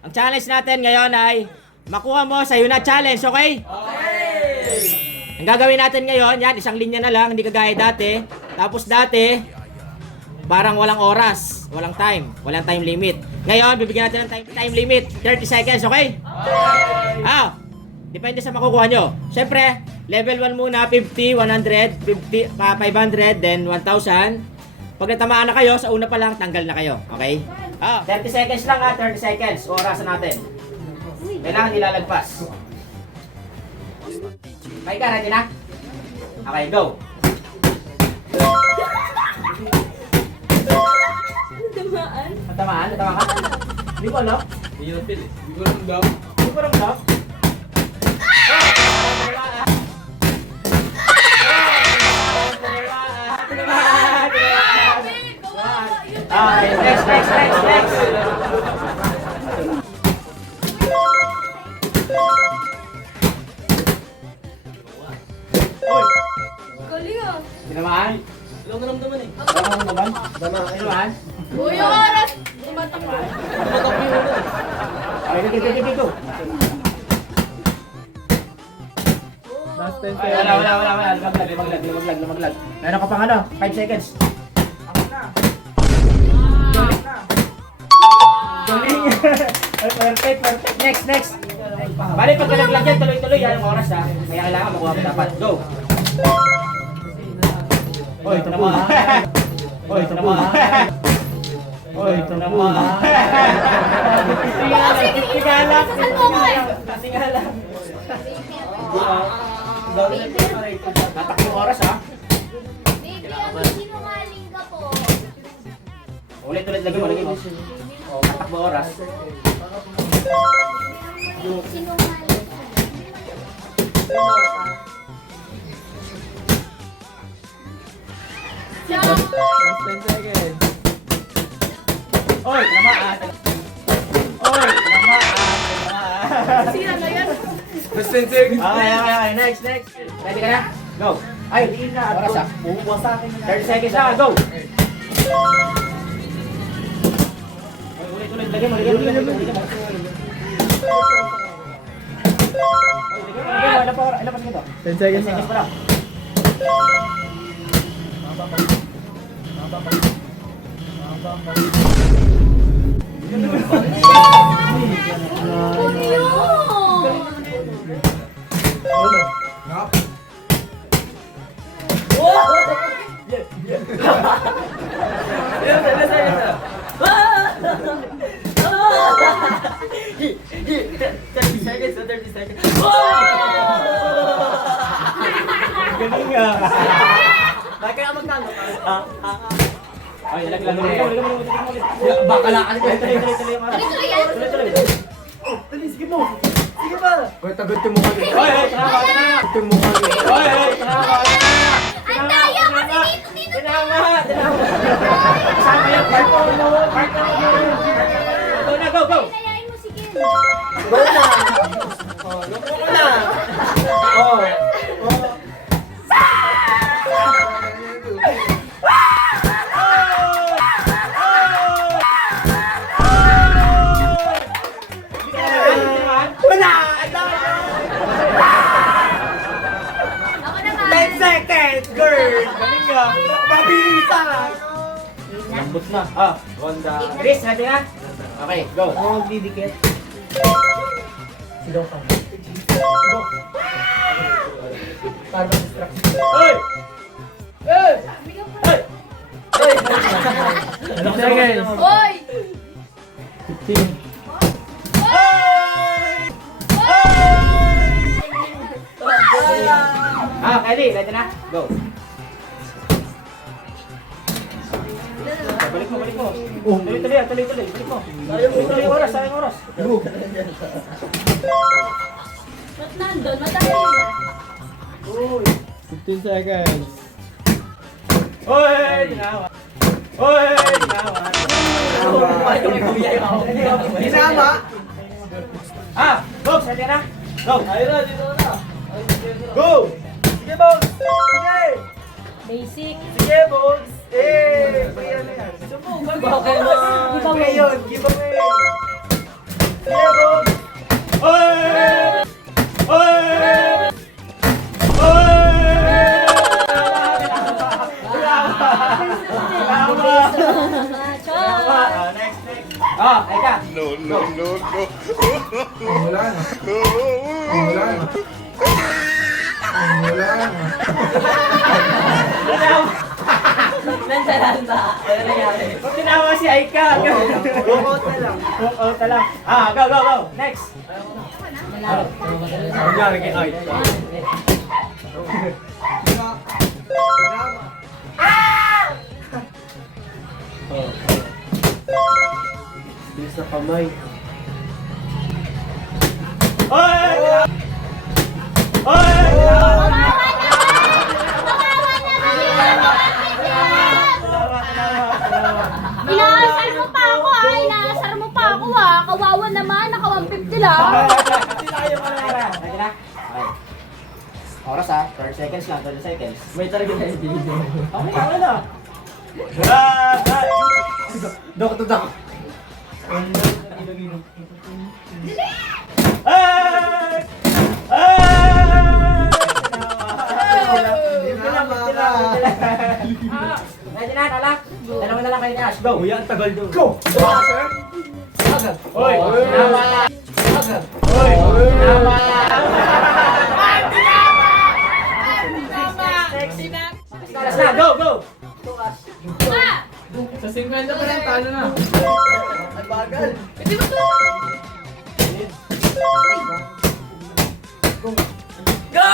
Ang challenge natin ngayon ay makuha mo sa Yuna Challenge, okay? Okay! Ang gagawin natin ngayon, yan, isang linya na lang, hindi kagaya dati. Tapos dati, parang walang oras, walang time limit. Ngayon, bibigyan natin ng time limit, 30 seconds, okay? Depende sa makukuha nyo. Siyempre, level 1 muna, 50, 100, 50, 500, then 1,000. Pag natamaan na kayo, sa una pa lang, tanggal na kayo, okay? 30 seconds lang 30 seconds, orasan natin. Kailangan ilalagpas. Okay ka, ready na? Okay, go! Tamaan. Natamaan? Natamaan ka? Hindi mo alam? Hindi nyo na-feel eh. Hindi ko ramdam. Hindi ko ramdam? Next. Galing ah. Tinamaan? Wala ko naramdaman eh. Tinamaan? Uy, yung oras. Tumatakbo. Tumatakbo yung ulo. Okay, go. Last 10 Ay, wala. Lumaglag. Meron ka pang 5 seconds. Galing. Perfect. Next. Bali, pag nalaglag yan, tuloy-tuloy yan ang oras ha. Kaya kailangan makuha mo dapat. Go! Hoy, ito naman. Tingala. Tatakbo yung oras ha. Baby, ang sinungaling ka po. Ulit lagi mo. Tatakbo oras. Sinungaling ka. Last 10 seconds. Oy, tinamaan. Sira na yan. Last 10 seconds. Okay. Next. Ready ka na? Go. Ay, oras ha. 30 seconds na, go. Ulit, lagyan mo. Lapas mo to. 10 seconds na. Pa lang. Ano yun? Galing nga. Bakit ka magtalo? Ay, lagyan mo. Bakala ka Tuloy yan. Sige pa. Kaya tagot yung mukha nito. Oy, tama. Tagot yung mukha nito. Tama. Ang daya kasi dito. Tama. Sama yan. Part mo. Go. Kinayain mo si Ken. Go na. Lupo ko na. Ako naman. 10 seconds, girl. Galing nga. Mabilisan. Lambot na. Wanda. Chris, ready na? Okay, go. Ako magdidikit. Sigaw ka. Para mag-distraction. Hoy! Hey! Hoy! Hey! 10 seconds. Hoy! 15. Kylie, ready na? Go. Balik mo. Tuloy. Balik mo. Sayang oras. Ba't nandun? Matagal yun ah. 15 seconds. Hoy! Ginawa. Ginama. Go! Ready na? Go! Ayun na, dito na. Go! Sige, boss! Sige! Basic. Sige, boss! Free ano yan? Sumbong! Bakit mo? Free yun! Give away! Sige! Chot! Next. Oh, ay ka. Wala na. Wala na. Wala na. Nandiyan ba? Ano nangyari? Kung tinawa si Aika. Walkout na lang. Walkout na lang. Go. Next. Nangyari kay Ay. Bilis na kamay. Hoy! Inaasar mo pa ako ah! Inaasar mo pa ako ah! Kawawa naman! Naka 150 lang! Ready na? Okay. Oras ha, 30 seconds lang, 30 seconds. May talaga na yung video. Okay na. Dok to dok. Ay! Ready na, talak. Dalawa na lang kayo ni Ash. Go! Kuya, ang tagal doon. Go! Sir. Agad. Hoy! Tama! Agad. Hoy! Tama! Last na, go! Ah! Sa 50 pa lang, talo na. Ang bagal. Pwede mo to? Go!